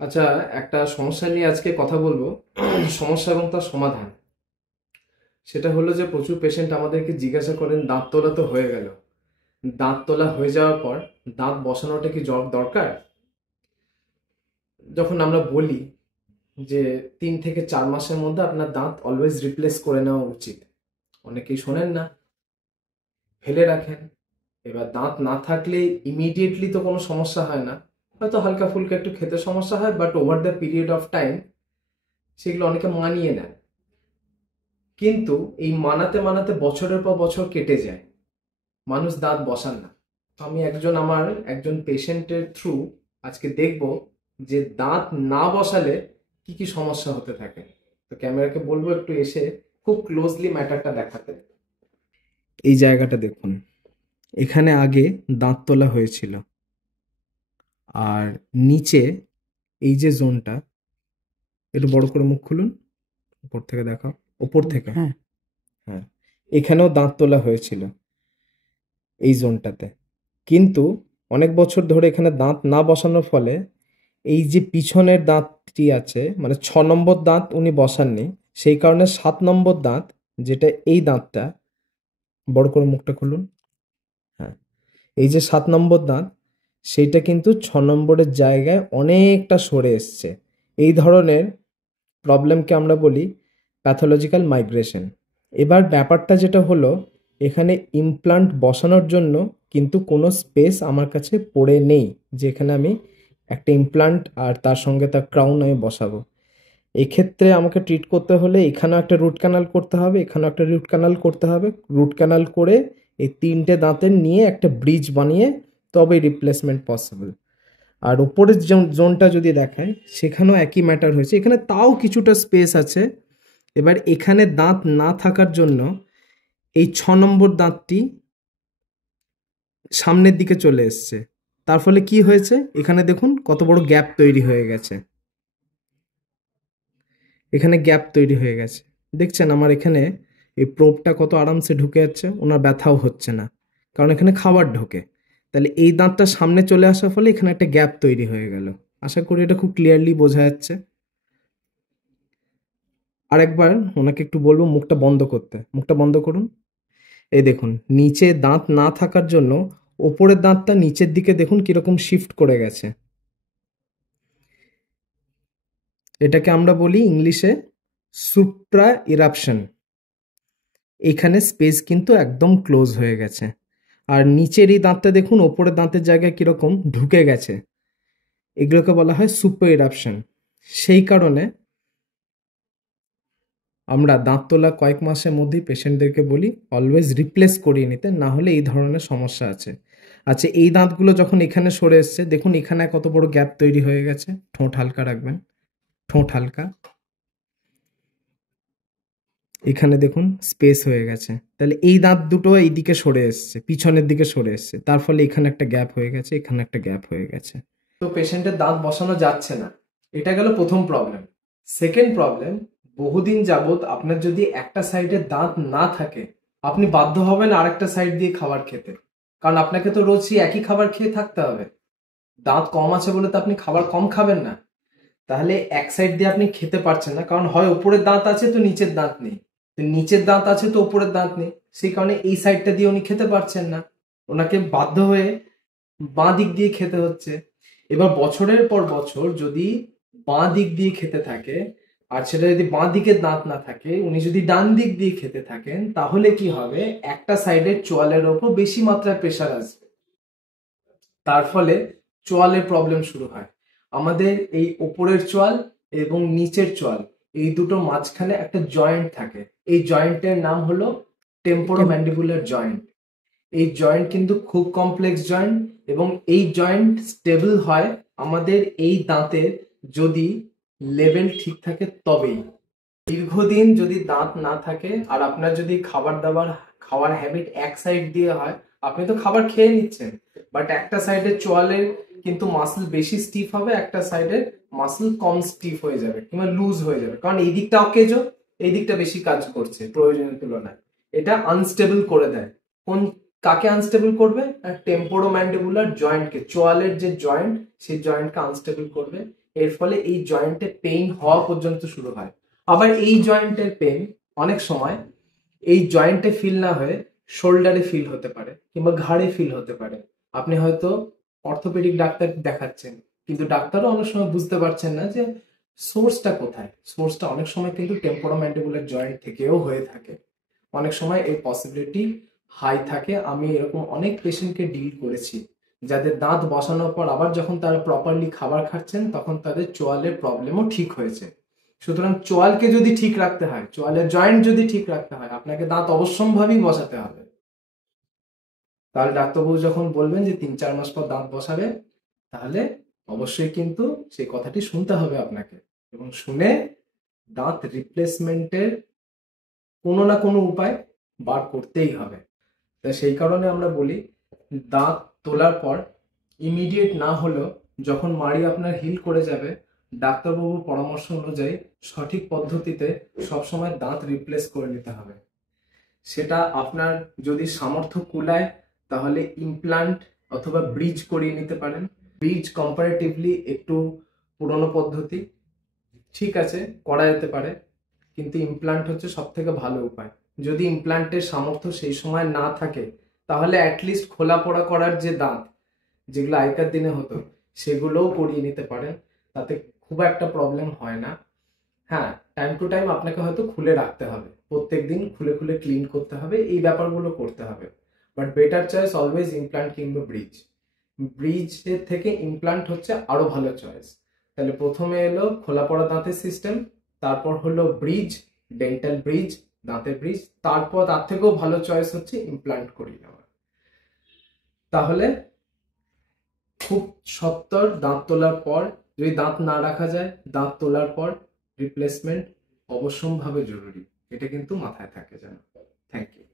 আচ্ছা, একটা সমস্যা নিয়ে আজকে কথা বলবো। সমস্যা এবং তার সমাধান। সেটা হলো যে প্রচুর পেশেন্ট আমাদেরকে জিজ্ঞাসা করেন, দাঁত তোলা তো হয়ে গেল, দাঁত তোলা হয়ে যাওয়ার পর দাঁত বসানোটা কি দরকার? যখন আমরা বলি যে 3 থেকে 4 মাসের মধ্যে আপনার দাঁত অলওয়েজ রিপ্লেস করে নেওয়া উচিত, অনেকেই শোনেন না, ফেলে রাখেন। এবার দাঁত না থাকলে ইমিডিয়েটলি তো কোনো সমস্যা হয় না, হয়তো হালকা ফুলকা একটু খেতে সমস্যা হয়, but over the period of time সেগুলো অনেকে মানিয়ে নেন। কিন্তু এই মানাতে মানাতে বছরের পর বছর কেটে যায়, মানুষ দাঁত বসান না। তো আমি আমার একজন পেশেন্টের থ্রু আজকে দেখব যে দাঁত না বসালে কি কি সমস্যা হতে থাকে। তো ক্যামেরাকে বলবো একটু এসে খুব ক্লোজলি ম্যাটারটা দেখাতে। এই জায়গাটা দেখুন, এখানে আগে দাঁত তোলা হয়েছিল, আর নিচে এই যে জোনটা, একটু বড় করে মুখ খুলুন, উপর থেকে দেখাও, উপর থেকে। হ্যাঁ। হ্যাঁ, এখানেও দাঁত তোলা হয়েছিল এই জোনটাতে। কিন্তু অনেক বছর ধরে এখানে দাঁত না বসানোর ফলে এই যে পিছনের দাঁতটি আছে, মানে 6 নম্বর দাঁত উনি বসাননি, সেই কারণে 7 নম্বর দাঁত, যেটা এই দাঁতটা, বড় করে মুখটা খুলুন। হ্যাঁ, এই যে 7 নম্বর দাঁত, সেইটা কিন্তু 6 নম্বরের জায়গায় অনেকটা সরে এসছে। এই ধরনের প্রবলেমকে আমরা বলি প্যাথোলজিক্যাল মাইগ্রেশন। এবার ব্যাপারটা যেটা হলো, এখানে ইমপ্লান্ট বসানোর জন্য কিন্তু কোনো স্পেস আমার কাছে পড়ে নেই, যেখানে আমি একটা ইমপ্লান্ট আর তার সঙ্গে তার ক্রাউন আমি বসাবো। এক্ষেত্রে আমাকে ট্রিট করতে হলে এখানেও একটা রুট ক্যানাল করতে হবে, এখানেও একটা রুট ক্যানাল করতে হবে। রুট ক্যানাল করে এই 3টে দাঁতের নিয়ে একটা ব্রিজ বানিয়ে তবেই রিপ্লেসমেন্ট পসিবল। আর উপরের জোনটা যদি দেখায়, সেখানেও একই ম্যাটার হয়েছে, এখানে তাও কিছুটা স্পেস আছে। এবার এখানে দাঁত না থাকার জন্য এই 6 নম্বর দাঁতটি সামনের দিকে চলে এসছে। তার ফলে কি হয়েছে, এখানে দেখুন কত বড় গ্যাপ তৈরি হয়ে গেছে। এখানে গ্যাপ তৈরি হয়ে গেছে, দেখছেন আমার এখানে এই প্রোবটা কত আরামসে ঢুকে যাচ্ছে, ওনার ব্যথাও হচ্ছে না, কারণ এখানে খাবার ঢোকে। তাহলে এই দাঁতটা সামনে চলে আসার ফলে এখানে একটা গ্যাপ তৈরি হয়ে গেল। আশা করি এটা খুব ক্লিয়ারলি বোঝা যাচ্ছে। আরেকবার ওনাকে একটু বলবো মুখটা বন্ধ করতে, মুখটা বন্ধ করুন। এই দেখুন, নিচে দাঁত না থাকার জন্য ওপরের দাঁতটা নিচের দিকে দেখুন কিরকম শিফট করে গেছে। এটাকে আমরা বলি ইংলিশে সুপ্রা ইরাপশন। এখানে স্পেস কিন্তু একদম ক্লোজ হয়ে গেছে। আর নিচের এই দাঁতটা দেখুন ওপরের দাঁতের জায়গায় কিরকম ঢুকে গেছে, এগুলোকে বলা হয় সুপার ইরাপশন। সেই কারণে আমরা দাঁত তোলা কয়েক মাসের মধ্যেই পেশেন্টদেরকে বলি অলওয়েজ রিপ্লেস করিয়ে নিতে, না হলে এই ধরনের সমস্যা আছে। আচ্ছা, এই দাঁতগুলো যখন এখানে সরে এসছে, দেখুন এখানে কত বড় গ্যাপ তৈরি হয়ে গেছে। ঠোঁট হালকা রাখবেন, ঠোঁট হালকা। এখানে দেখুন স্পেস হয়ে গেছে, তাহলে এই দাঁত দুটো এইদিকে সরে এসছে, পিছনের দিকে সরে এসছে, তার ফলে এখানে একটা গ্যাপ হয়ে গেছে, এখানে একটা গ্যাপ হয়ে গেছে। তো পেশেন্টের দাঁত বসানো যাচ্ছে না, এটা গেল প্রথম প্রবলেম। সেকেন্ড প্রবলেম, বহুদিন যাবত আপনার যদি একটা সাইডে দাঁত না থাকে, আপনি বাধ্য হবেন আরেকটা সাইড দিয়ে খাবার খেতে, কারণ আপনাকে তো রোজ সেই একই খাবার খেয়ে থাকতে হবে। দাঁত কম আছে বলে তো আপনি খাবার কম খাবেন না। তাহলে এক সাইড দিয়ে আপনি খেতে পারছেন না, কারণ হয় উপরের দাঁত আছে তো নিচের দাঁত নেই, তো নিচের দাঁত আছে তো উপরের দাঁত নেই, সেই কারণে এই সাইডটা দিয়ে উনি খেতে পারছেন না, ওনাকে বাধ্য হয়ে বাঁ দিক দিয়ে খেতে হচ্ছে। এবার বছরের পর বছর যদি বাঁ দিক দিয়ে খেতে থাকে, আর সেটা যদি বাঁ দিকে দাঁত না থাকে, উনি যদি ডান দিক দিয়ে খেতে থাকেন, তাহলে কি হবে, একটা সাইডের চোয়ালের ওপর বেশি মাত্রায় প্রেসার আসবে, তার ফলে চোয়ালের প্রবলেম শুরু হয়। আমাদের এই ওপরের চোয়াল এবং নিচের চোয়াল, এই দুটো মাঝখানে একটা জয়েন্ট থাকে, এই জয়েন্টের নাম হলো টেম্পোরোম্যান্ডিবুলার জয়েন্ট। এই জয়েন্ট কিন্তু খুব কমপ্লেক্স জয়েন্ট, এবং এই জয়েন্ট স্টেবল হয় আমাদের এই দাঁতের যদি লেভেল ঠিক থাকে তবেই। দীর্ঘদিন যদি দাঁত না থাকে আর আপনার যদি খাওয়ার হ্যাবিট এক সাইড দিয়ে হয়, আপনি তো খাবার খেয়ে নিচ্ছেন, বাট একটা সাইডের চোয়ালের কিন্তু মাসল বেশি স্টিফ হবে, একটা সাইডের মাসল কম স্টিফ হয়ে যাবে কিংবা লুজ হয়ে যাবে, কারণ এই দিকটা অকেজো, এই দিকটা বেশি কাজ করছে প্রয়োজনের তুলনায়। এটা আনস্টেবল করে দেয়। কোন কাকে আনস্টেবল করবে? টেম্পোরোম্যান্ডিবুলার জয়েন্টকে, চোয়ালের যে জয়েন্ট সেই জয়েন্টকে আনস্টেবল করবে। এর ফলে এই জয়েন্টে পেইন হওয়া পর্যন্ত শুরু হয়। আবার এই জয়েন্টের পেইন অনেক সময় এই জয়েন্টে ফিল না হয়ে শোল্ডারে ফিল হতে পারে কিংবা ঘাড়ে ফিল হতে পারে। আপনি হয়তো অর্থোপেডিক ডাক্তার দেখাচ্ছেন, কিন্তু ডাক্তারও অনেক সময় বুঝতে পারছেন না যে সোর্সটা কোথায়। সোর্সটা অনেক সময় কিন্তু টেম্পোরোম্যান্ডিবুলার জয়েন্ট থেকেও হয়ে থাকে। অনেক সময় এই পসিবিলিটি হাই থাকে। আমি এরকম অনেক পেশেন্টকে ডিল করেছি যাদের দাঁত বসানোর পর আবার যখন তারা প্রপারলি খাবার খাচ্ছেন তখন তাদের চোয়ালের প্রবলেমও ঠিক হয়েছে। সুতরাং চোয়ালকে যদি ঠিক রাখতে হয়, চোয়ালের জয়েন্ট যদি ঠিক রাখতে হয়, আপনাকে দাঁত অবশ্যম্ভাবী বসাতে হবে। তাহলে ডাক্তারবাবু যখন বলবেন যে 3-4 মাস পর দাঁত বসাবে, তাহলে অবশ্যই কিন্তু সেই কথাটি শুনতে হবে আপনাকে, এবং শুনে দাঁত রিপ্লেসমেন্টের কোনো না কোনো উপায় বার করতেই হবে। তা সেই কারণে আমরা বলি দাঁত তোলার পর ইমিডিয়েট না হলেও যখন মাড়ি আপনার হিল করে যাবে, ডাক্তারবাবুর পরামর্শ অনুযায়ী সঠিক পদ্ধতিতে সবসময় দাঁত রিপ্লেস করে নিতে হবে। সেটা আপনার যদি সামর্থ্য কুলায় তাহলে ইমপ্লান্ট অথবা ব্রিজ করিয়ে নিতে পারেন। ব্রিজ কম্পারেটিভলি একটু পুরনো পদ্ধতি, ঠিক আছে, করা যেতে পারে, কিন্তু ইমপ্লান্ট হচ্ছে সব থেকে ভালো উপায়। যদি ইমপ্লান্টের সামর্থ্য সেই সময় না থাকে তাহলে অ্যাটলিস্ট খোলা পড়া করার যে দাঁত, যেগুলো আগেকার দিনে হতো, সেগুলোও করিয়ে নিতে পারেন। তাতে খুব একটা প্রবলেম হয় না। হ্যাঁ, টাইম টু টাইম আপনাকে হয়তো খুলে রাখতে হবে, প্রত্যেকদিন খুলে খুলে ক্লিন করতে হবে, এই ব্যাপারগুলো করতে হবে। But better choice always implant কিংবা ব্রিজ। ব্রিজের থেকে ইমপ্লান্ট হচ্ছে আরো ভালো চয়েস। তাহলে প্রথমে এলো খোলা পড়া দাঁতের সিস্টেম, তারপর হলো ব্রিজ, ডেন্টাল ব্রিজ, দাঁতের ব্রিজ, তারপর তার থেকেও ভালো চয়েস হচ্ছে ইমপ্লান্ট করিয়ে নেওয়া। তাহলে খুব সত্বর দাঁত তোলার পর, যদি দাঁত না রাখা যায়, দাঁত তোলার পর রিপ্লেসমেন্ট অবশ্যম্ভাবে জরুরি। এটা কিন্তু মাথায় থাকে যেন। Thank you.